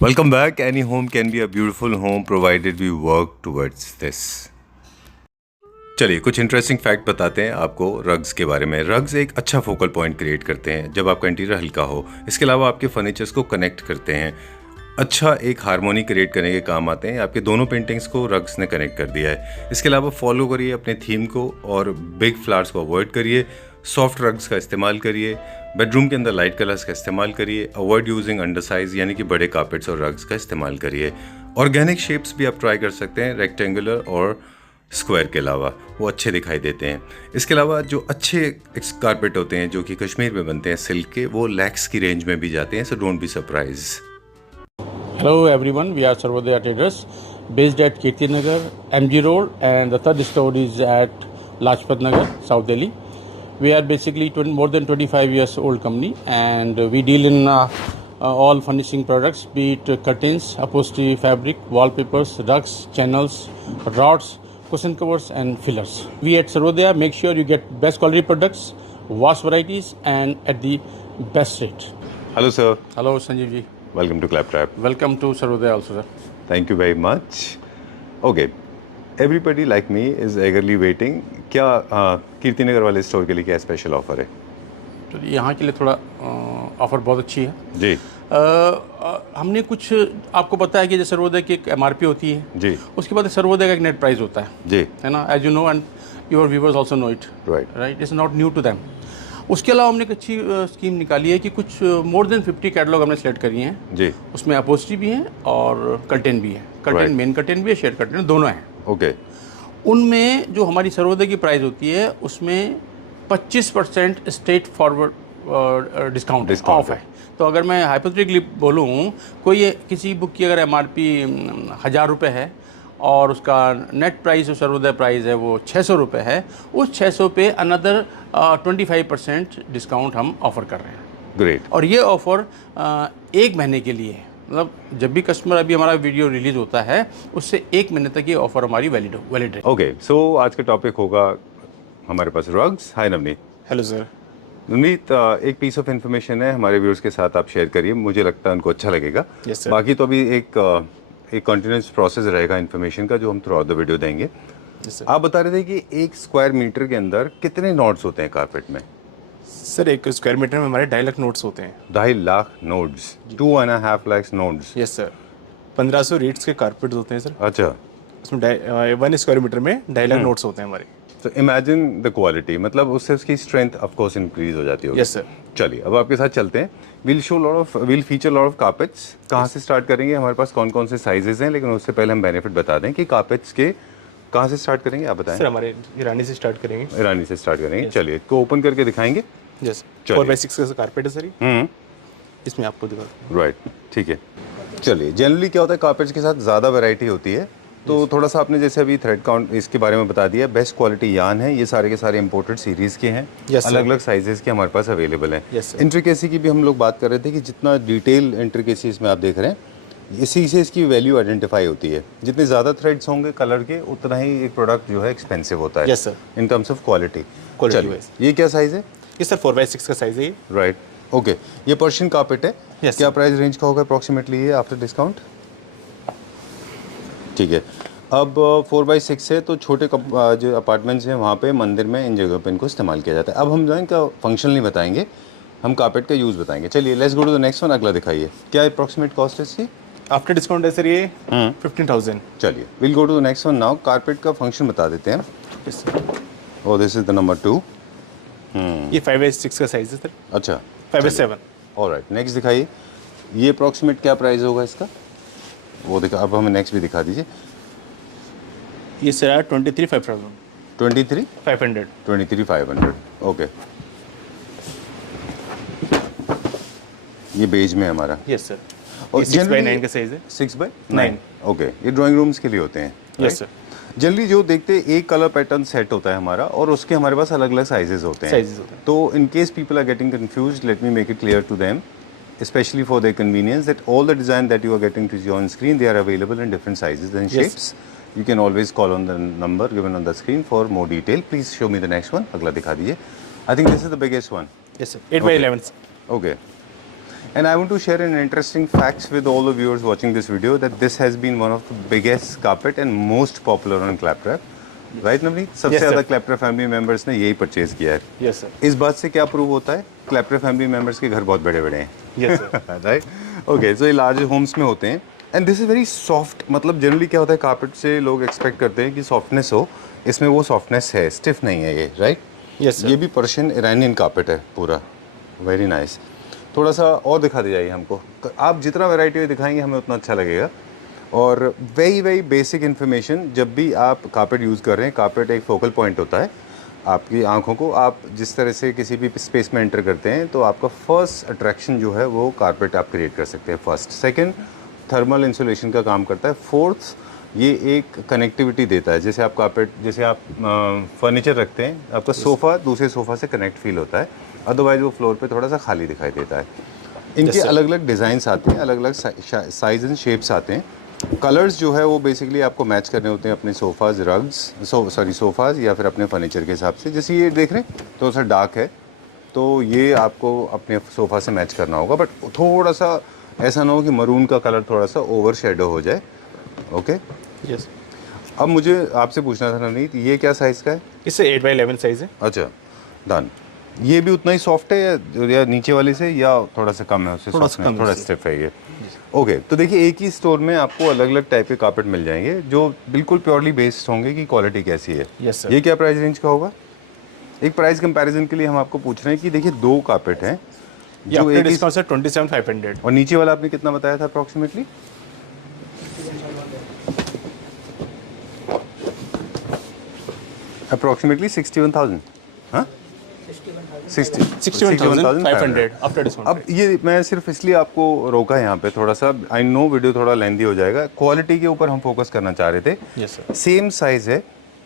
Welcome back. Any home can be a beautiful home provided we work towards this. चलिए कुछ interesting fact बताते हैं आपको rugs के बारे में। रग्स एक अच्छा फोकल पॉइंट क्रिएट करते हैं जब आपका इंटीरियर हल्का हो। इसके अलावा आपके फर्नीचर्स को कनेक्ट करते हैं, अच्छा एक हारमोनी क्रिएट करने के काम आते हैं। आपके दोनों पेंटिंग्स को रग्स ने कनेक्ट कर दिया है। इसके अलावा फॉलो करिए अपने थीम को और बिग फ्लावर्स को अवॉइड करिए। सॉफ्ट रग्स का इस्तेमाल करिए। बेडरूम के अंदर लाइट कलर्स का इस्तेमाल करिए। अवॉइड यूजिंग अंडरसाइज यानी कि बड़े कारपेट्स और रग्स का इस्तेमाल करिए। ऑर्गेनिक शेप्स भी आप ट्राई कर सकते हैं, रेक्टेंगुलर और स्क्वायर के अलावा, वो अच्छे दिखाई देते हैं। इसके अलावा जो अच्छे कारपेट होते हैं जो कि कश्मीर में बनते हैं सिल्क के, वो लैक्स की रेंज में भी जाते हैं, so don't be surprise. Hello everyone, we are Sarvodaya Traders based at Kirti Nagar, MG Road, and the third store is at Lajpat Nagar, South Delhi. We are basically more than 25 years old company, and we deal in all furnishing products, be it curtains, upholstery, fabric, wallpapers, rugs, channels, rods, cushion covers and fillers. We at Sarvodaya make sure you get best quality products, vast varieties and at the best rate. Hello sir. Hello Sanjeev ji. Welcome to Claptrap. Welcome to Sarvodaya also sir. Thank you very much. Okay. Everybody like me is eagerly waiting. क्या कीर्ति नगर वाले store के लिए क्या special offer है? तो यहाँ के लिए थोड़ा ऑफ़र बहुत अच्छी है जी। हमने कुछ आपको पता है कि जैसे सर्वोदय की एक एमआरपी होती है जी। उसके बाद सर्वोदय का एक नेट प्राइस होता है जी। है ना, as you know and your viewers also know it, right, it's not new to them. उसके अलावा हमने एक अच्छी स्कीम निकाली है कि कुछ मोर देन 50 कैटलॉग हमने सेलेक्ट करी हैं जी। उसमें अपहोस्ट्री भी है और कर्टेन भी है। कर्टेन मेन कर्टेन भी है, शेड कर्टेन दोनों हैं। ओके। उनमें जो हमारी सर्वोदय की प्राइस होती है उसमें 25% स्ट्रेट फॉरवर्ड डिस्काउंट ऑफ है। तो अगर मैं हाइपोथेटिकली बोलूँ, कोई किसी बुक की अगर एमआरपी 1000 रुपये है और उसका नेट प्राइस जो सर्वोदय प्राइस है वो 600 रुपये है, उस 600 पे अनदर 25% डिस्काउंट हम ऑफ़र कर रहे हैं। ग्रेट। और ये ऑफ़र 1 महीने के लिए है, मतलब जब भी कस्टमर, अभी हमारा वीडियो रिलीज होता है उससे 1 महीने तक ये ऑफ़र हमारी वैलिड है। ओके, सो आज का टॉपिक होगा हमारे पास rugs. Hi Navneet. Hello sir. Navneet, एक पीस ऑफ इन्फॉर्मेशन है हमारे व्यूअर्स के साथ, आप शेयर करिए, मुझे लगता है उनको अच्छा लगेगा। Yes sir. बाकी तो अभी एक कंटिन्यूस प्रोसेस रहेगा इन्फॉर्मेशन का जो हम थ्रू आउट द वीडियो देंगे। Yes sir. आप बता रहे थे कि 1 स्क्वायर मीटर के अंदर कितने नोड्स होते हैं कारपेट में? सर 1 स्क्वायर मीटर में हमारे 2.5 लाख नोट्स होते हैं। 2.5 lakh nodes, 2.5 lakh nodes. Yes sir. 1500 reads के कारपेट होते हैं सर। अच्छा। उसमें 1 स्क्वायर मीटर में 2.5 लाख नोट्स होते हैं हमारे। तो इमेजिन द क्वालिटी, मतलब उससे उसकी स्ट्रेंथ ऑफ कोर्स इंक्रीज हो जाती होगी। Yes sir. चलिए अब आपके साथ चलते हैं। Will feature lot of carpets. कहाँ से स्टार्ट करेंगे? हमारे पास कौन कौन से साइजेस हैं, लेकिन उससे पहले हम बेनिफिट बता दें कि कारपेट्स के कहाँ से स्टार्ट करेंगे, आप बताएं। सर हमारे ईरानी से स्टार्ट करेंगे। ईरानी से स्टार्ट करेंगे। चलिए इसको ओपन करके दिखाएंगे। यस। चलिए। 4x6 का कारपेट है सर ये। इसमें आपको दिखा। राइट, ठीक है। चलिए, जनरली क्या होता है, कारपेट्स के साथ ज़्यादा वैरायटी होती है, तो थोड़ा सा आपने जैसे अभी थ्रेड काउंट इसके बारे में बता दिया। बेस्ट क्वालिटी यान है, ये सारे के सारे इंपोर्टेड सीरीज़ के हैं। Yes, अलग अलग साइजेस के हमारे पास अवेलेबल हैं। Yes, sir. इंट्रिकेसी की भी हम लोग बात कर रहे थे कि जितना डिटेल इंट्रिकेसी इसमें आप देख रहे हैं, इसी से इसकी वैल्यू आइडेंटिफाई होती है। जितने ज़्यादा थ्रेड्स होंगे कलर के, उतना ही एक प्रोडक्ट जो है एक्सपेंसिव होता है। Yes, sir. In terms of quality. Quality चलिए, wise. ये क्या साइज़ है? ये सर 4x6 का साइज है ये। Right, okay. ये पर्शियन कारपेट है। Yes, क्या sir. प्राइस रेंज का होगा अप्रॉक्सीमेटली ये आफ्टर डिस्काउंट? ठीक है। अब 4x6 है, तो छोटे जो अपार्टमेंट्स हैं वहाँ पे, मंदिर में, इन जगहों पे इनको इस्तेमाल किया जाता है। अब हम जो है इनका फंक्शन नहीं बताएंगे, हम कारपेट का यूज़ बताएंगे। चलिए let's go to the next one. अगला दिखाइए, क्या अप्रॉक्सीमेट कॉस्ट है इसकी? आफ्टर डिस्काउंट है सर ये 15,000। चलिए will go to the next one now. Carpet का फंक्शन बता देते हैं। Yes sir. और दिस इज द नंबर 2। ये 5x6 का साइज है सर। अच्छा, 5x7। ऑलराइट, नेक्स्ट दिखाइए। ये अप्रॉक्सीमेट क्या प्राइस होगा इसका, वो दिखा। अब हमें नेक्स्ट भी दिखा दीजिए। ये सर 23,500। 23,500। ओके, ये बेज में हमारा। Yes sir. और ये 6x9 generally- का साइज है। 6x9। ओके, ये ड्राइंग रूम्स के लिए होते हैं। Yes sir. जनरली जो देखते हैं एक कलर पैटर्न सेट होता है हमारा, और उसके हमारे पास अलग अलग साइजेस होते हैं। Sizes होते हैं। तो in case people are getting confused, let me make it clear to them, especially for their convenience, that all the design that you are getting to see on screen, they are available in different sizes and Yes. shapes. You can always call on the number given on the screen for more detail. Please show me the next one. अगला दिखा दीजिए। I think this is the biggest one. Yes sir. 8x11। Okay. And I want to share an interesting facts with all the viewers watching this video that this has been one of the biggest carpet and most popular on Claptrap. Right, Navneet? सबसे Yes, sir. ज़्यादा Claptrap family members ने यही purchase किया है. Yes, sir. इस बात से क्या प्रूव होता है? Claptrap फैमिली मेंबर्स के घर बहुत बड़े-बड़े हैं. Yes, sir. राइट. ओके, सो ये लार्ज होम्स में होते हैं. And this is very soft. मतलब जनरली क्या होता है, कार्पेट से लोग एक्सपेक्ट करते हैं कि सॉफ्टनेस हो. इसमें वो सॉफ्टनेस है, स्टिफ नहीं है ये. राइट. Yes, sir. ये भी पर्शियन इरानियन कार्पेट है पूरा. Very nice. थोड़ा सा और दिखा दीजिए हमको. आप जितना वैरायटी दिखाएंगे हमें उतना अच्छा लगेगा. और वेरी बेसिक इन्फॉर्मेशन, जब भी आप कार्पेट यूज़ कर रहे हैं, कार्पेट एक फोकल पॉइंट होता है आपकी आंखों को. आप जिस तरह से किसी भी स्पेस में एंटर करते हैं तो आपका फर्स्ट अट्रैक्शन जो है वो कार्पेट आप क्रिएट कर सकते हैं. फर्स्ट. सेकंड, थर्मल इंसुलेशन का काम करता है. फोर्थ, ये एक कनेक्टिविटी देता है. जैसे आप कार्पेट, जैसे आप फर्नीचर रखते हैं, आपका सोफ़ा दूसरे सोफ़ा से कनेक्ट फील होता है. अदरवाइज वो फ्लोर पे थोड़ा सा खाली दिखाई देता है. इनके अलग अलग डिज़ाइंस आते हैं, अलग अलग साइज एंड शेप्स आते हैं. कलर्स जो है वो बेसिकली आपको मैच करने होते हैं अपने सोफ़ाज़, रग्स, सोफ़ाज़ या फिर अपने फर्नीचर के हिसाब से. जैसे ये देख रहे हैं थोड़ा सा डार्क है तो ये आपको अपने सोफ़ा से मैच करना होगा. बट थोड़ा सा ऐसा ना हो कि मरून का कलर थोड़ा सा ओवर शेडो हो जाए. ओके. Yes. अब मुझे आपसे पूछना था नवनीत, ये क्या साइज़ का है? इससे 8x11 साइज है. अच्छा, डन. ये भी उतना ही सॉफ्ट है या नीचे वाले से या थोड़ा सा कम है उससे? थोड़ा सा कम है थोड़ा उससे. स्टिफ है ये. ओके. तो देखिए, एक ही स्टोर में आपको अलग अलग टाइप के कार्पेट मिल जाएंगे जो बिल्कुल प्योरली बेस्ड होंगे कि क्वालिटी कैसी है. Yes, sir. ये क्या प्राइस रेंज का होगा? एक प्राइस कंपैरिजन के लिए हम आपको पूछ रहे हैं कि देखिए दो कार्पेट हैं ये जो आफ्टर एक ही, डिस्काउंट से 27,500. और नीचे वाला आपने कितना बताया था अप्रॉक्सीमेटली? अप्रॉक्सीमेटली 61,000. हाँ, 61,500 आफ्टर डिस्काउंट. अब ये मैं सिर्फ इसलिए आपको रोका यहाँ पे थोड़ा सा. आई नो वीडियो थोड़ा लेंदी हो जाएगा. क्वालिटी के ऊपर हम फोकस करना चाह रहे थे. Yes, sir. सेम साइज है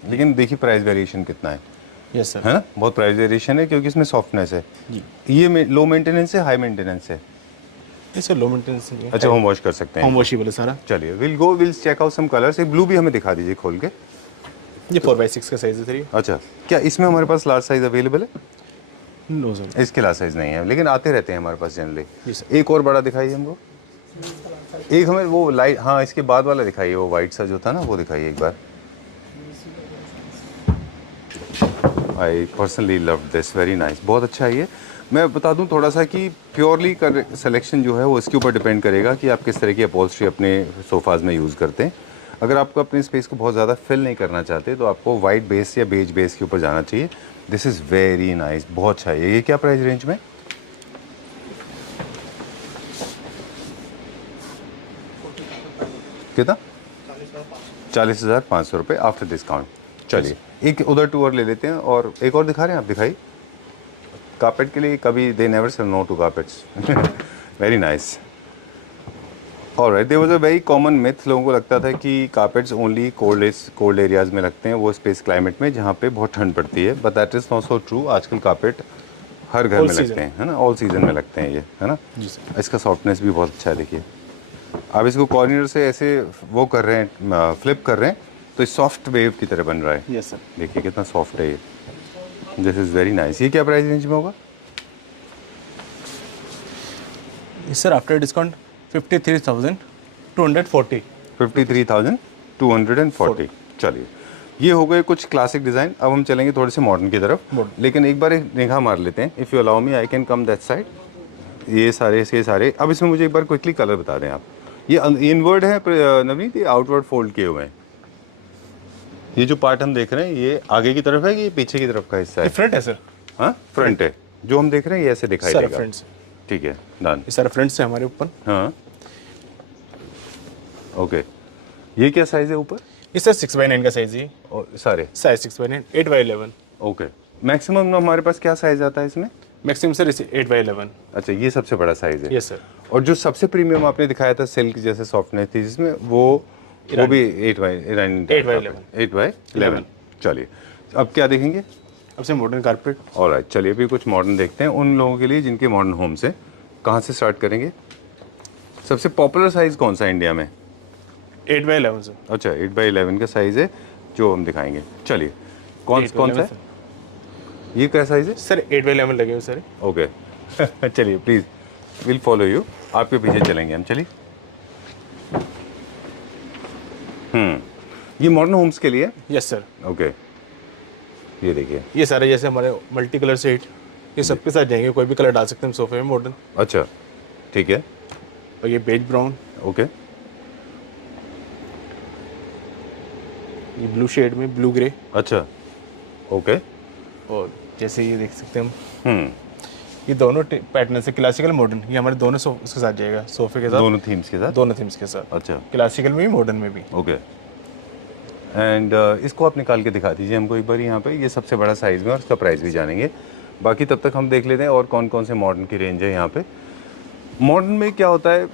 लेकिन देखिए प्राइस वेरिएशन कितना है. Yes, sir. है ना, बहुत प्राइस वेरिएशन है क्योंकि इसमें सॉफ्टनेस है. जी. ये लो मेंटेनेंस है, हाई मेंटेनेंस है? इससे लो मेंटेनेंस है. अच्छा, होम वॉश कर सकते होम हैं. वॉशेबल है सारा. चलिए, will check out some colours. एक ब्लू भी हमें दिखा दीजिए खोल के. ये 4x6 का साइज है सर. ये अच्छा, क्या इसमें हमारे पास लार्ज साइज अवेलेबल है? No sir. इसके लार्ज साइज नहीं है लेकिन आते रहते हैं हमारे पास जनरली. जी सर. एक और बड़ा दिखाइए हमको. एक हमें वो लाइट, हाँ इसके बाद वाला दिखाइए, वो वाइट सा जो था ना वो दिखाइए एक बार. I personally love this, very nice. बहुत अच्छा है ये. मैं बता दूं थोड़ा सा कि प्योरली सिलेक्शन जो है वो इसके ऊपर डिपेंड करेगा कि आप किस तरह की अपॉल्स्ट्री अपने सोफ़ाज़ में यूज़ करते हैं. अगर आपको अपने स्पेस को बहुत ज़्यादा फिल नहीं करना चाहते तो आपको वाइट बेस या बेज बेस के ऊपर जाना चाहिए. दिस इज़ वेरी नाइस, बहुत अच्छा है. ये क्या प्राइस रेंज में? कितना? 40,500 रुपये आफ्टर डिस्काउंट. चलिए, एक उधर टूर ले लेते हैं और एक और दिखा रहे हैं आप, दिखाइए. कार्पेट के लिए कभी they never say no to carpets. Very nice. Alright, there was a very common myth. लोगों को लगता था कि कार्पेट्स ओनली कोल्ड एरियाज़ में लगते हैं, वो स्पेस क्लाइमेट में जहाँ पे बहुत ठंड पड़ती है. But that is not so true. आजकल कार्पेट हर घर All में season. लगते हैं, है ना. ऑल सीजन में लगते हैं ये, है ना. जी सर. इसका सॉफ्टनेस भी बहुत अच्छा है. देखिए, आप इसको कॉर्नर से ऐसे वो कर रहे हैं, फ्लिप कर रहे हैं तो सॉफ्ट वेव की तरह बन रहा है. Yes sir. देखिए कितना सॉफ्ट है ये. This is very nice. ये क्या प्राइस रेंज में होगा? Sir after discount 53,240. 53,240. चलिए, ये हो गए कुछ क्लासिक डिज़ाइन. अब हम चलेंगे थोड़े से मॉडर्न की तरफ. लेकिन एक बार एक निगाह मार लेते हैं. If you allow me I can come that side. ये सारे. अब इसमें मुझे एक बार क्विकली कलर बता दें आप. ये इनवर्ड है नवनीत, ये आउटवर्ड फोल्ड किए हुए हैं. ये जो पार्ट हम देख रहे हैं ये आगे की तरफ है कि ये पीछे की तरफ का हिस्सा है? फ्रंट है सर. हाँ, फ्रंट है. जो हम देख रहे हैं ये ऐसे दिखाई सर देगा. फ्रंट से. ठीक है, डन. ये सारा फ्रंट से हमारे ऊपर. हाँ, ओके. ये क्या साइज है ऊपर? ये सर 6x9 का साइज है. और सारे size 6x9, 8x11. Okay. Maximum हमारे पास क्या साइज आता है इसमें? मैक्सिमम सर इसे 8x11. अच्छा, ये सबसे बड़ा साइज है. Yes sir. और जो सबसे प्रीमियम आपने दिखाया था सिल्क जैसे सॉफ्टनेस थी जिसमें, वो भी 8x11. चलिए, अब क्या देखेंगे? अब से मॉडर्न कारपेट. ऑलराइट, चलिए अभी कुछ मॉडर्न देखते हैं उन लोगों के लिए जिनके मॉडर्न होम्स हैं. कहाँ से स्टार्ट करेंगे? सबसे पॉपुलर साइज़ कौन सा है इंडिया में? 8x11 sir. अच्छा, 8x11 का साइज़ है जो हम दिखाएंगे. चलिए, कौन सा है? ये क्या साइज़ है? सर 8x11 लगे हुए सर. ओके. चलिए प्लीज़ विल फॉलो यू, आपके पीछे चलेंगे हम, चलिए। ये मॉडर्न होम्स के लिए? Yes sir. ओके, ये देखिए। ये सारे जैसे हमारे मल्टी कलर सेट, ये सबके साथ जाएंगे, कोई भी कलर डाल सकते हैं हम सोफे में मॉडर्न। अच्छा, ठीक है। और ये बेज ब्राउन, ओके, ये ब्लू शेड में ब्लू ग्रे, अच्छा, ओके। और जैसे ये देख सकते हैं हम, हम्म, ये दोनों पैटर्न से क्लासिकल मॉडर्न, ये हमारे दोनों उसके साथ जाएगा, सोफे के साथ, दोनों थीम्स के साथ? दोनों थीम्स के साथ, अच्छा, क्लासिकल में भी मॉडर्न में भी। ओके। एंड इसको आप निकाल के दिखा दीजिए हमको एक बार यहाँ पे, ये सबसे बड़ा साइज़ में, और इसका प्राइस भी जानेंगे। बाकी तब तक हम देख लेते हैं और कौन कौन से मॉडर्न की रेंज है यहाँ पे। मॉडर्न में क्या होता है,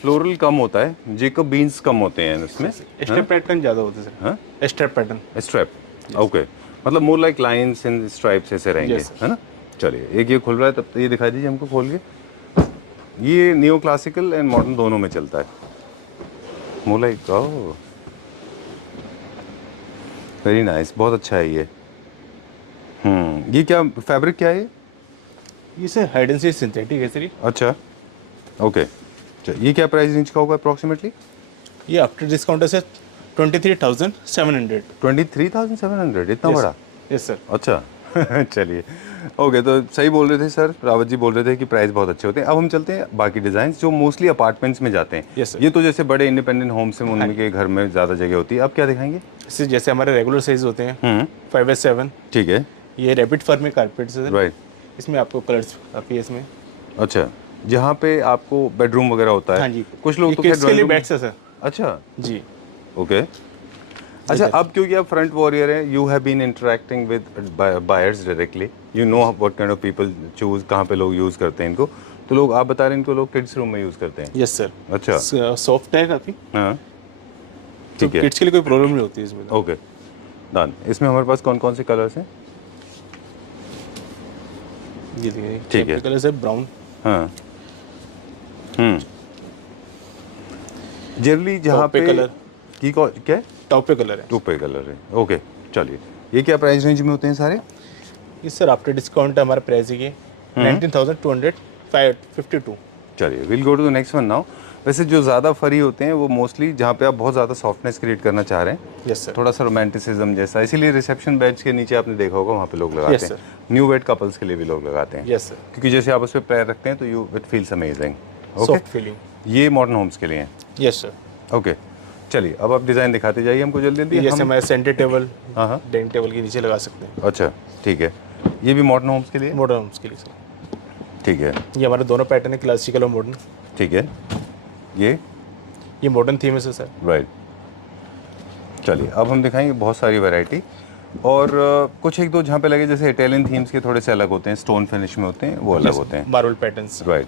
फ्लोरल कम होता है, जेकब बीन्स कम होते हैं इसमें, स्ट्रेप पैटर्न ज़्यादा होते हैं सर। हाँ, स्ट्रेप पैटर्न, स्ट्रैप, ओके, मतलब more like lines and stripes ऐसे रहेंगे, Yes, sir. है ना। चलिए, एक ये खुल रहा है, तब तो ये दिखा दीजिए हमको खोल के। ये नियो क्लासिकल एंड मॉडर्न दोनों में चलता है, more like, oh very nice, बहुत अच्छा है ये। ये क्या फैब्रिक क्या है ये? ये sir hide and seek synthetic है सर ये। अच्छा, ओके। ये क्या प्राइस रेंज का होगा अप्रॉक्सीमेटली? ये आफ्टर डिस्काउंट है सर 23,700। 23,700, इतना बड़ा? Yes sir. अच्छा चलिए, ओके, तो सही बोल रहे थे सर, रावत जी बोल रहे थे कि प्राइस बहुत अच्छे होते हैं। अब हम चलते हैं बाकी डिज़ाइन जो मोस्टली अपार्टमेंट्स में जाते हैं। Yes, sir. ये तो जैसे बड़े इंडिपेंडेंट होम्स हैं, उनके घर में ज़्यादा जगह होती है। अब क्या दिखाएंगे? इससे जैसे हमारे रेगुलर साइज होते हैं 5x7, ठीक है, ये रैपिड फर में कारपेट सर। राइट, इसमें आपको कलर्स काफ़ी है इसमें। अच्छा, जहाँ पे आपको बेडरूम वगैरह होता है। हाँ जी, कुछ लोग ये तो किड्स के drawing लिए room- बेड्स है सर। अच्छा, जी, ओके। अच्छा, अब क्योंकि आप फ्रंट वॉरियर हैं, you have been interacting with buyers directly, you know what kind of people choose, कहाँ पे लोग यूज़ करते हैं इनको, तो लोग आप बता रहे हैं इनको लोग किड्स रूम में यूज़ करते हैं। Yes sir. अच्छा, सॉफ्ट है काफ़ी, हाँ, तो ठीक है, किड्स के लिए कोई प्रॉब्लम नहीं होती है इसमें। Okay done. इसमें हमारे पास कौन कौन से कलर्स हैं? ये देखिए, ठीक है। कलर है ब्राउन। हाँ, जनरली जहाँ टॉप पे पे कलर। क्या है? टॉप पे कलर है। टू पे कलर है, ओके। चलिए, ये क्या प्राइस रेंज में होते हैं सारे? ये सर आफ्टर डिस्काउंट हमारा प्राइस है 19,252। चलिए, will go to the next one now. वैसे जो ज़्यादा फरी होते हैं वो मोस्टली जहाँ पे आप बहुत ज़्यादा सॉफ्टनेस क्रिएट करना चाह रहे हैं, यस सर। थोड़ा सा रोमांटिसिज्म जैसा, इसीलिए रिसेप्शन बेड्स के नीचे आपने देखा होगा वहाँ पे लोग लगाते Yes, हैं। sir. न्यू बेड कपल्स के लिए भी लोग लगाते हैं, यस सर। क्योंकि जैसे आप उस पर पैर रखते हैं तो you it feels amazing. Okay, soft feeling. ये मॉडर्न होम्स के लिए हैं। Yes sir. ओके, चलिए, अब आप डिज़ाइन दिखाते जाइए हमको जल्दी जल्दी। जैसे हमारे सेंटर टेबल, हाँ हाँ, डाइनिंग टेबल के नीचे लगा सकते हैं। अच्छा, ठीक है, ये भी मॉडर्न होम्स के लिए? मॉडर्न होम्स के लिए सर। ठीक है, ये हमारे दोनों पैटर्न है, क्लासिकल और मॉडर्न। ठीक है, ये मॉडर्न थीम है सर। राइट। चलिए, अब हम दिखाएंगे बहुत सारी वैरायटी, और कुछ एक दो जहाँ पे लगे जैसे इटालियन थीम्स के थोड़े से अलग होते हैं, स्टोन फिनिश में होते हैं, वो अलग होते हैं, मार्बल पैटर्न्स। राइट।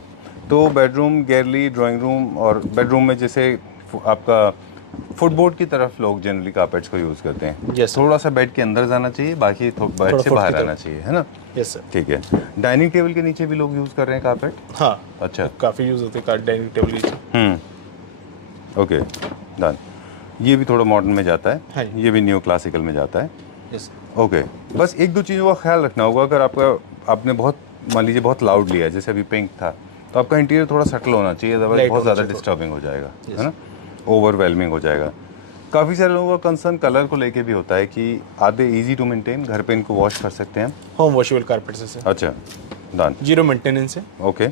तो बेडरूम, गैलरी, ड्राइंग रूम, और बेडरूम में जैसे आपका फुटबोर्ड की तरफ लोग जनरली कारपेट्स को यूज़ करते हैं। Yes, थोड़ा सा बेड के अंदर जाना चाहिए, बाकी बेड थोड़ा से foot बाहर की आना चाहिए, है ना। Yes sir. ठीक है, डाइनिंग टेबल के नीचे भी लोग यूज़ कर रहे हैं कारपेट? हाँ, अच्छा, काफ़ी यूज़ होते हैं डाइनिंग टेबल नीचे। Okay done. ये भी थोड़ा मॉडर्न में जाता है, हाँ जी। ये भी न्यू क्लासिकल में जाता है। यस। ओके, बस एक दो चीज़ों का ख्याल रखना होगा, अगर आपने बहुत, मान लीजिए बहुत लाउड लिया, जैसे अभी पिंक था, तो आपका इंटीरियर थोड़ा सटल होना चाहिए, अदरवाइज Light बहुत होना ज़्यादा चाहिए डिस्टर्बिंग हो जाएगा, है ना, ओवरवेलमिंग हो जाएगा। काफ़ी सारे लोगों का कंसर्न कलर को लेके भी होता है कि आधे इजी टू मेंटेन, घर पे इनको वॉश कर सकते हैं। होम वॉशेबल कारपेट है सर। अच्छा डन, 0 मेंटेनेंस है। ओके,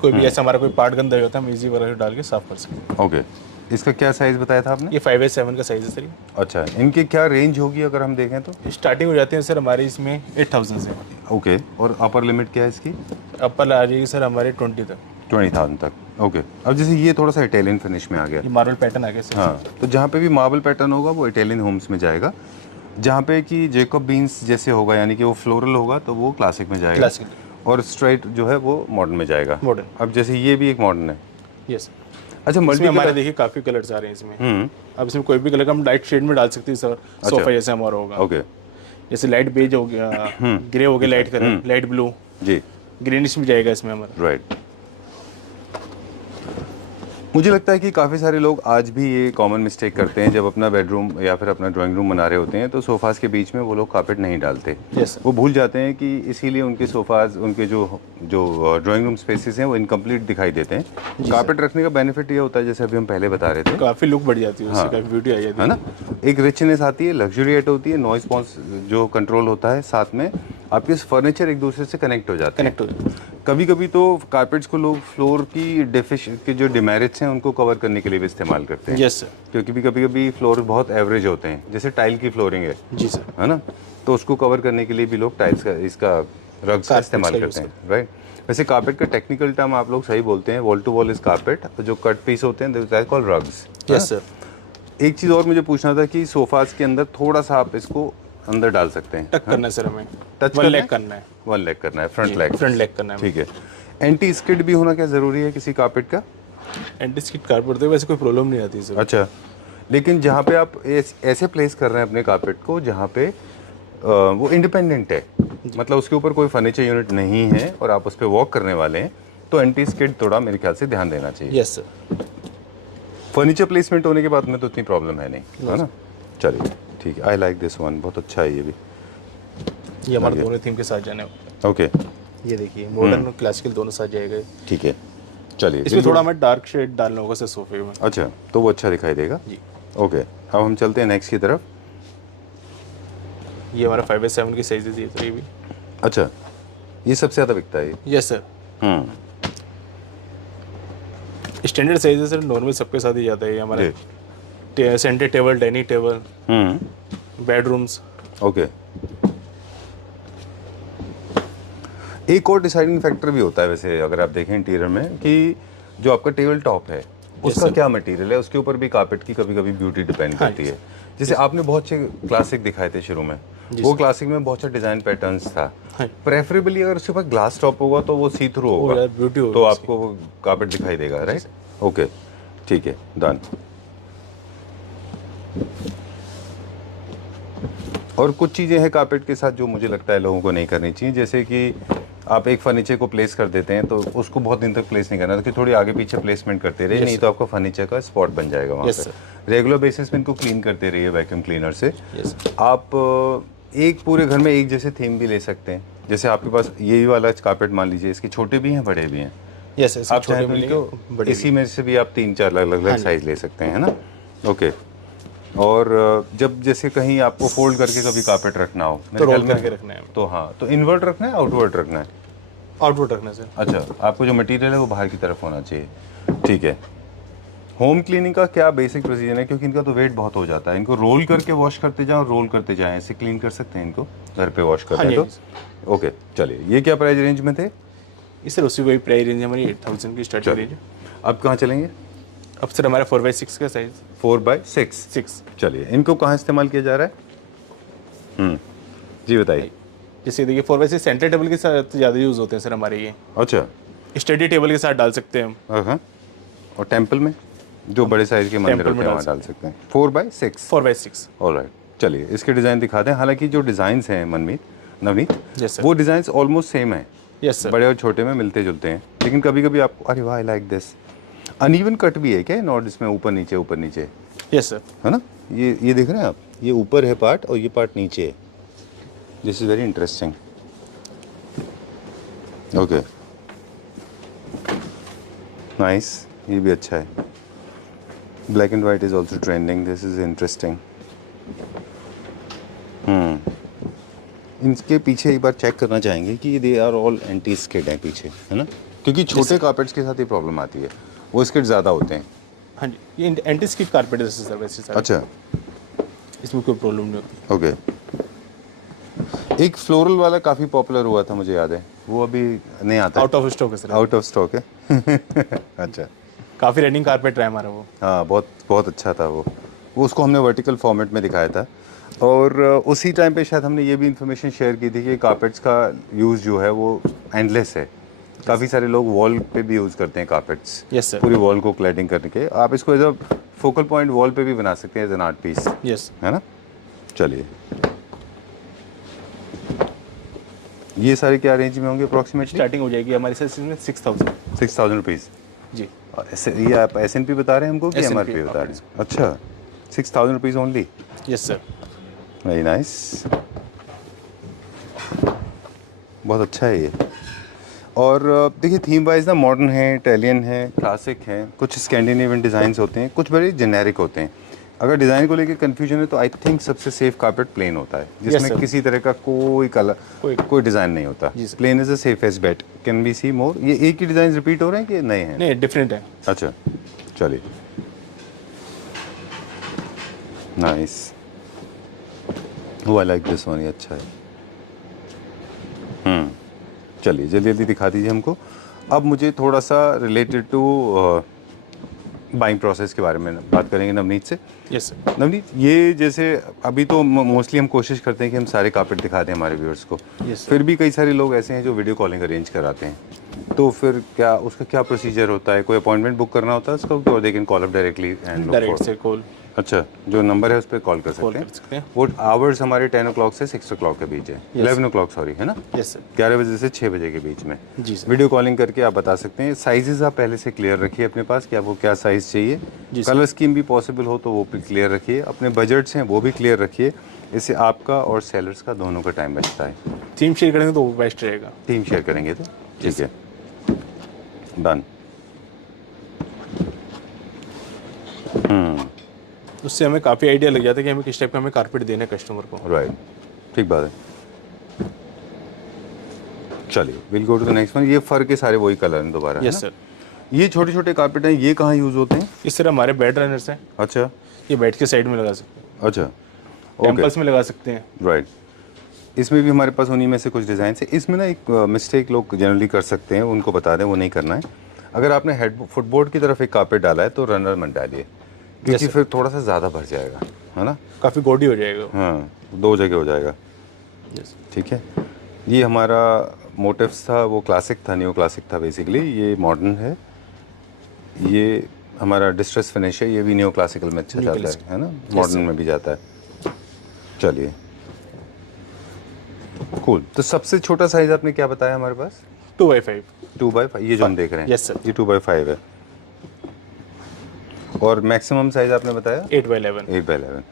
कोई भी ऐसा हमारा कोई पार्ट गंदा होता है, हम इजी वगैरह डाल के साफ कर सकते हैं। ओके। इसका क्या साइज़ बताया था आपने? ये 5x7 का साइज है सर। अच्छा, इनकी क्या रेंज होगी अगर हम देखें तो? ये स्टार्टिंग हो जाती है सर हमारी इसमें 8,000 से। ओके, और अपर लिमिट क्या है इसकी? अपर आ जाएगी सर हमारे 20 तक। 20,000 तक, ओके। अब जैसे ये थोड़ा सा इटालियन फिनिश में आ गया, ये मार्बल पैटर्न आ गया सर। हाँ, तो जहाँ पे भी मार्बल पैटर्न होगा वो इटालियन होम्स में जाएगा, जहाँ पे कि जेकब बीन्स जैसे होगा, यानी कि वो फ्लोरल होगा, तो वो क्लासिक में जाएगा, क्लासिक। और स्ट्राइट जो है वो मॉडर्न में जाएगा। मॉडर्न। अब जैसे ये भी एक मॉडर्न है। यस। अच्छा, इसमें मल्टी हमारे देखिए काफ़ी कलर्स आ रहे हैं इसमें। अब इसमें कोई भी कलर का हम लाइट शेड में डाल सकते हैं सर। सोफा जैसे हमारा होगा, ओके, जैसे लाइट बेज हो गया, ग्रे हो गया, लाइट कलर, लाइट ब्लू, जी, ग्रीनिश भी जाएगा इसमें हमारा। राइट। मुझे लगता है कि काफ़ी सारे लोग आज भी ये कॉमन मिस्टेक करते हैं, जब अपना बेडरूम या फिर अपना ड्राइंग रूम बना रहे होते हैं तो सोफ़ाज़ के बीच में वो लोग कारपेट नहीं डालते। Yes, sir. वो भूल जाते हैं कि इसीलिए उनके सोफ़ाज़, उनके जो जो ड्राइंग रूम स्पेसेस हैं वो इनकम्प्लीट दिखाई देते हैं। कारपेट रखने का बेनिफिट ये होता है, जैसे अभी हम पहले बता रहे थे, काफ़ी लुक बढ़ जाती है उससे, हाँ। काफ़ी ब्यूटी आ जाती है ना, एक रिचनेस आती है, लग्जरिएट होती है, नॉइस पॉन्स जो कंट्रोल होता है, साथ में आपके फर्नीचर एक दूसरे से कनेक्ट हो जाते हैं। कनेक्ट हो जाती है। कभी कभी तो कारपेट्स को लोग फ्लोर की के जो डिमेरिट्स हैं उनको कवर करने के लिए भी इस्तेमाल करते हैं। Yes sir. क्योंकि भी कभी कभी फ्लोर बहुत एवरेज होते हैं, जैसे टाइल की फ्लोरिंग है जी सर। है ना, तो उसको कवर करने के लिए भी लोग टाइल्स का, इसका रग्स का Carpets इस्तेमाल का करते use हैं, राइट। वैसे कारपेट का टेक्निकल टर्म आप लोग सही बोलते हैं, wall to wall is carpet, जो कट पीस होते हैं that called rugs. Yes sir. एक चीज़ और मुझे पूछना था कि सोफाज के अंदर थोड़ा सा आप इसको अंदर डाल सकते हैं, टक करना है सर हमें, टच वन लेग करना है, वन लेग करना है, फ्रंट लेग, फ्रंट लेग करना है। ठीक है। एंटी स्किड भी होना क्या ज़रूरी है किसी कारपेट का? एंटी स्किड कारपेट तो वैसे कोई प्रॉब्लम नहीं आती सर। अच्छा, लेकिन जहाँ पे आप ऐसे प्लेस कर रहे हैं अपने कारपेट को जहाँ पे वो इंडिपेंडेंट है, मतलब उसके ऊपर कोई फर्नीचर यूनिट नहीं है और आप उस पर वॉक करने वाले हैं, तो एंटी स्किड थोड़ा मेरे ख्याल से ध्यान देना चाहिए। Yes sir. फर्नीचर प्लेसमेंट होने के बाद में तो इतनी प्रॉब्लम है नहीं, है ना। चलिए ठीक है, आई लाइक दिस वन, बहुत अच्छा है ये भी। ये हमारे दोनों थीम के साथ जाने वाला ओके, है। ये देखिए मॉडर्न और क्लासिकल दोनों साथ जाएगा। ठीक है, चलिए। इसमें थोड़ा हमें डार्क शेड डालना होगा सर सोफे में। अच्छा, तो वो अच्छा दिखाई देगा जी। ओके, अब हम चलते हैं नेक्स्ट की तरफ। ये हमारा 5/7 की साइज है सर, ये भी। अच्छा, ये सबसे ज़्यादा बिकता है ये। Yes sir. स्टैंडर्ड साइज है सर, नॉर्मल सबके साथ ही जाता है ये हमारा। Centre table, dining table, bedrooms. Okay, एक और डिसाइडिंग फैक्टर भी होता है वैसे अगर आप देखें इंटीरियर में, कि जो आपका टेबल टॉप है उसका क्या मटेरियल है, उसके ऊपर भी कारपेट की कभी कभी ब्यूटी डिपेंड करती है। जैसे आपने बहुत अच्छे क्लासिक दिखाए थे शुरू में, वो क्लासिक में बहुत अच्छा डिजाइन पैटर्न्स था। प्रेफरेबली अगर उसके ऊपर ग्लास टॉप होगा तो वो सी थ्रू होगा, ब्यूटी होगी तो आपको वो कारपेट दिखाई देगा, राइट। ओके, ठीक है, डन। और कुछ चीज़ें हैं कारपेट के साथ जो मुझे लगता है लोगों को नहीं करनी चाहिए, जैसे कि आप एक फर्नीचर को प्लेस कर देते हैं तो उसको बहुत दिन तक प्लेस नहीं करना, तो थोड़ी आगे पीछे प्लेसमेंट करते रहिए, नहीं तो आपका फर्नीचर का स्पॉट बन जाएगा वहाँ पे। रेगुलर बेसिस में इनको क्लीन करते रहिए वैक्यूम क्लीनर से। आप एक पूरे घर में एक जैसे थीम भी ले सकते हैं, जैसे आपके पास यही वाला कारपेट मान लीजिए, इसके छोटे भी हैं बड़े भी हैं। यस, आप चाहे तो इसी में से भी आप 3-4 अलग-अलग साइज ले सकते हैं, है ना। ओके, और जब जैसे कहीं आपको फोल्ड करके कभी कारपेट रखना हो, तो रोल करके रखना है, तो हाँ, तो इनवर्ट रखना है, आउटवर्ट रखना है? आउटवर्ट रखना है सर। अच्छा, आपको जो मटेरियल है वो बाहर की तरफ होना चाहिए, ठीक है। होम क्लीनिंग का क्या बेसिक प्रोसीजर है, क्योंकि इनका तो वेट बहुत हो जाता है, इनको रोल करके वॉश करते जाओ, रोल करते जाएं, ऐसे क्लीन कर सकते हैं इनको घर पे वॉश करते हैं तो। ओके, चलिए, ये क्या प्राइस रेंज में थे? इस सर उसी वही प्राइस रेंज हमारी 8,000 की स्टार्टिंग रेंज है। अब कहाँ चलेंगे? अब सर हमारा 4/6 का साइज। 4/6। चलिए, इनको कहाँ इस्तेमाल किया जा रहा है? जी बताइए। जैसे देखिए 4/6 सेंटर टेबल के साथ ज़्यादा यूज़ होते हैं सर हमारे ये। अच्छा, स्टडी टेबल के साथ डाल सकते हैं हम। हाँ, और टेम्पल में जो बड़े साइज के मंदिर होते हैं वहाँ डाल सकते हैं। 4/6। 4/6। ऑलराइट, चलिए इसके डिज़ाइन दिखा दें। हालांकि जो डिज़ाइंस हैं नवनीत, यस सर। वो डिज़ाइंस ऑलमोस्ट सेम है, यस सर। बड़े और छोटे में मिलते जुलते हैं, लेकिन कभी कभी आपको अरे वाह I like this, uneven cut भी है क्या नॉट इसमें, ऊपर नीचे? Yes sir. है ना, ये देख रहे हैं आप, ये ऊपर है पार्ट और ये पार्ट नीचे है। This is very interesting. Okay, nice, ये भी अच्छा है। Black and white is also trending, this is interesting. इनके पीछे एक बार चेक करना चाहेंगे कि they are all anti skid हैं पीछे, है ना, क्योंकि छोटे कारपेट्स के साथ ये प्रॉब्लम आती है, वो स्किड ज़्यादा होते हैं। हाँ जी, ये एंटी स्किड कारपेट है सर वैसे सर। अच्छा, इसमें कोई प्रॉब्लम नहीं होती। ओके। एक फ्लोरल वाला काफ़ी पॉपुलर हुआ था, मुझे याद है, वो अभी नहीं आता। आउट ऑफ स्टॉक है सर। आउट ऑफ स्टॉक है। अच्छा, काफ़ी रनिंग कारपेट रहा है हमारा वो। हाँ, बहुत अच्छा था वो उसको हमने वर्टिकल फॉर्मेट में दिखाया था, और उसी टाइम पे शायद हमने ये भी इंफॉर्मेशन शेयर की थी कि कारपेट्स का यूज़ जो है वो एंडलेस है। काफ़ी सारे लोग वॉल पे भी यूज़ करते हैं कारपेट्स। Yes sir. पूरी वॉल को क्लैडिंग करने के, आप इसको as a focal point wall पे भी बना सकते हैं as an art piece, yes, है ना। चलिए, ये सारे क्या रेंज में होंगे अप्रॉक्सीमेटली? स्टार्टिंग हो जाएगी हमारी सर इसमें 6,000। 6,000 रुपीज़। जी। ये आप SNP बता रहे हैं हमको कि SNP MRP बता रहे हैं? अच्छा, 6,000 rupees only. Yes sir. Very nice, बहुत अच्छा है ये। और देखिए थीम वाइज ना मॉडर्न है, इटालियन है, क्लासिक है, कुछ स्कैंडिनेवियन डिज़ाइंस होते हैं, कुछ बड़े जेनेरिक होते हैं। अगर डिज़ाइन को लेके कन्फ्यूजन है तो आई थिंक सबसे सेफ कारपेट प्लेन होता है, जिसमें sir. किसी तरह का कोई कलर कोई डिज़ाइन नहीं होता। जी sir. Plain is the safest bet. Can we see more? ये एक ही डिज़ाइन रिपीट हो रहे हैं कि नए हैं? नहीं, डिफरेंट है। अच्छा, चलिए, नाइस, वो आई लाइक दिस वन, ये अच्छा है। चलिए जल्दी जल्दी दिखा दीजिए हमको। अब मुझे थोड़ा सा रिलेटेड टू बाइंग प्रोसेस के बारे में बात करेंगे नवनीत से। Yes sir. नवनीत, ये जैसे अभी तो मोस्टली हम कोशिश करते हैं कि हम सारे कारपेट दिखा दें हमारे व्यूअर्स को। Yes, sir. फिर भी कई सारे लोग ऐसे हैं जो वीडियो कॉलिंग अरेंज कराते हैं, तो फिर क्या उसका क्या प्रोसीजर होता है? कोई अपॉइंटमेंट बुक करना होता है उसका, और they can call up directly and direct से कॉल। अच्छा, जो नंबर है उस पर कॉल कर सकते हैं। वो आवर्स हमारे 10 o'clock से 6 o'clock के बीच है। 11 o'clock सॉरी, है ना? Yes sir. 11 बजे से 6 बजे के बीच में जी सर। वीडियो कॉलिंग करके आप बता सकते हैं। साइजेस आप पहले से क्लियर रखिए अपने पास कि आपको क्या साइज़ चाहिए। जी सर। कलर स्कीम भी पॉसिबल हो तो वो भी क्लियर रखिए। अपने बजट्स हैं वो भी क्लियर रखिए। इससे आपका और सेलर्स का दोनों का टाइम बचता है। टीम शेयर करेंगे तो वो बेस्ट रहेगा। टीम शेयर करेंगे तो ठीक है, डन। उससे हमें काफ़ी आइडिया लग जाता है कि हमें किस टाइप का हमें कारपेट देना है कस्टमर को। राइट, ठीक बात है। चलिए will go to the next one. ये फर के सारे वही कलर हैं दोबारा? Yes sir. ये छोटे छोटे कारपेट हैं, ये कहाँ यूज़ होते हैं? इस तरह हमारे बेड रनर्स हैं, अच्छा ये बेड के साइड में लगा सकते हैं, अच्छा, टेम्पल्स में लगा सकते हैं। राइट। इसमें भी हमारे पास उन्हीं में से कुछ डिज़ाइन है। इसमें ना एक मिस्टेक लोग जनरली कर सकते हैं, उनको बता दें वो नहीं करना है। अगर आपने हेड फुटबोर्ड की तरफ एक कारपेट डाला है तो रनर मत डालिए, क्योंकि फिर थोड़ा सा ज़्यादा भर जाएगा, है ना? काफ़ी गोडी हो जाएगा। हाँ, 2 जगह हो जाएगा। यस। ठीक है, ये हमारा मोटिव्स था, वो क्लासिक था, न्यू क्लासिक था बेसिकली। ये मॉडर्न है, ये हमारा डिस्ट्रेस फिनिश है, ये भी न्यू क्लासिकल में अच्छा जाता है ना? मॉडर्न में भी जाता है। चलिए कूल। तो सबसे छोटा साइज आपने क्या बताया हमारे पास? 2x5। 2x5, ये जो हम देख रहे हैं? Yes sir. ये 2x5 है। और मैक्सिमम साइज आपने बताया? 8x11। 8x11,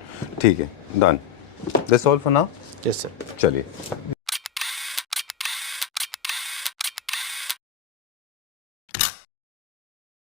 ठीक है, done. That's all for now. Yes sir. चलिए।